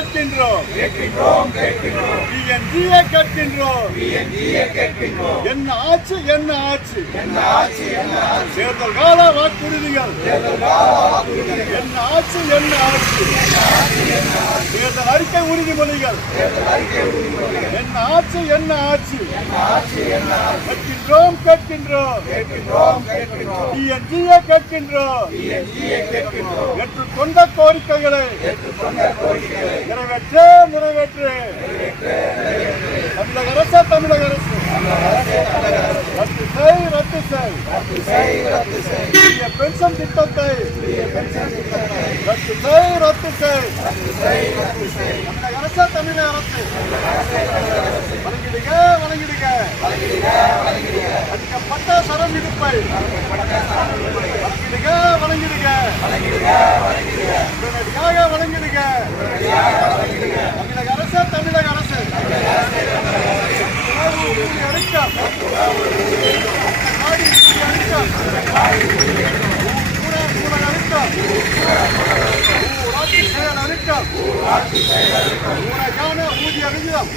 கேட்கின்றோம். கேட்கின்றோம் என்ன ஆச்சு என்ன ஆச்சு தேர்தல் கால வாக்குறுதிகள். என்ன ஆச்சு என்ன ஆச்சு தேர்தல் அறிக்கை உறுதிமொழிகள். என்ன ஆச்சு என்ன ஆச்சு கேட்கின்றோம் கேட்கின்றோம். டிஎன்ஜியை கேட்கின்றோம். ஏற்றுக்கொண்ட கோரிக்கைகளை நிறைவேற்று நிறைவேற்று. தமிழக அரசு தமிழக அரசு. ரத்து செய் ரத்து செய். பென்ஷன் திட்டத்தை ரத்து செய் ரத்து செய். தமிழக அரசு தமிழக அரசு வழங்கிடுக வழங்கிடுக அளிக்கப்பட்ட இருப்பை விடுப்பை வழங்கிடுக வழங்கிடுக உடனடியாக வழங்கிடுக தமிழக அரசு தமிழக அரசு. உணவு ஊதி ஊரகான ஊதிய விகிதம்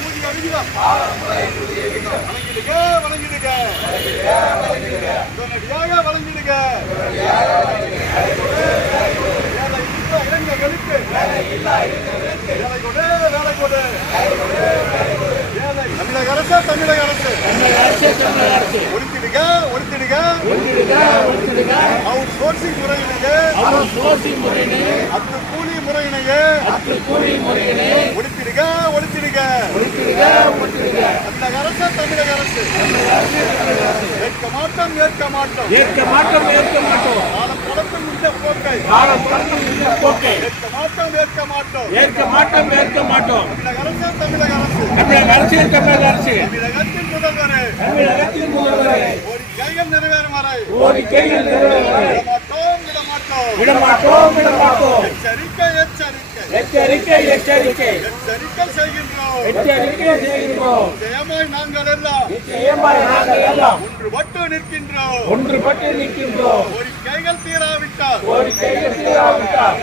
ஊதிய விகிதம் வழங்கிடுக வழங்கிடுக உடனடியாக இல்லா இளைஞர்களுக்கு வேலை கொடு. வேலை கொடு. தமிழக அரசு தமிழக அரசு. ஒதுக்கிடுக ஒதுக்கிடுக அவுட் சோர்சிங் முறையிலேயே அத்து கூலி முறையிலேயே ஒதுக்கிடுக ஒதுக்கிடுக தமிழக அரசு தமிழக அரசு. ஏற்க மாட்டோம் ஏற்க மாட்டோம். ஏற்க மாட்டோம் ஏற்க மாட்டோம். காலம் கடக்கும் இந்த போக்கை. காலம் கடக்கும் இந்த போக்கை. ஏற்க மாட்டோம் ஏற்க மாட்டோம். ஏற்க மாட்டோம் ஏற்க மாட்டோம். தமிழக அரசு தமிழக அரசு. தமிழக அரசு தமிழக அரசு. தமிழகத்தின் முதல்வரே. தமிழகத்தின் முதல்வரை. கோரிக்கைகள் நிறைவேறும் வரை. கோரிக்கைகள் நிறைவேறுவதை விடமாட்டோம் விடமாட்டோம் விடமாட்டோம் விடமாட்டோம் எச்சரிக்கை எச்சரிக்கை. எச்சரிக்கை எச்சரிக்கை. எச்சரிக்கை செய்கின்றோம். எச்சரிக்கை செய்கிறோம் ஜெயமாய் நாங்கள் எல்லாம். நிச்சயமாய் நாங்கள் எல்லாம். ஒன்றுபட்டு நிற்கின்றோம். ஒன்றுபட்டு நிற்கின்றோம். கோரிக்கைகள் தீராவிட்டால். கோரிக்கைகள் தீராவிட்டால்.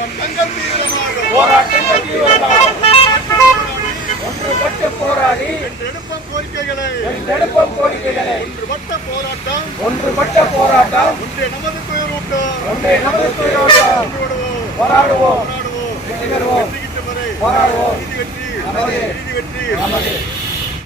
ஒன்றுபட்டு போராடி எடுப்போம் கோரிக்கைகளை தடுப்போம் கோரிக்கைகளை ஒன்றுபட்ட போராட்டம். ஒன்றுபட்ட போராட்டம். ஒன்றிய நமது துயரூட்டம். ஒன்றை நமது போராட்டம் போராடுவோம் போராடுவோம். போராடுவோம். வெற்றி வரை போராடுவோம். நீதி வெற்றி. நீதி வெற்றி.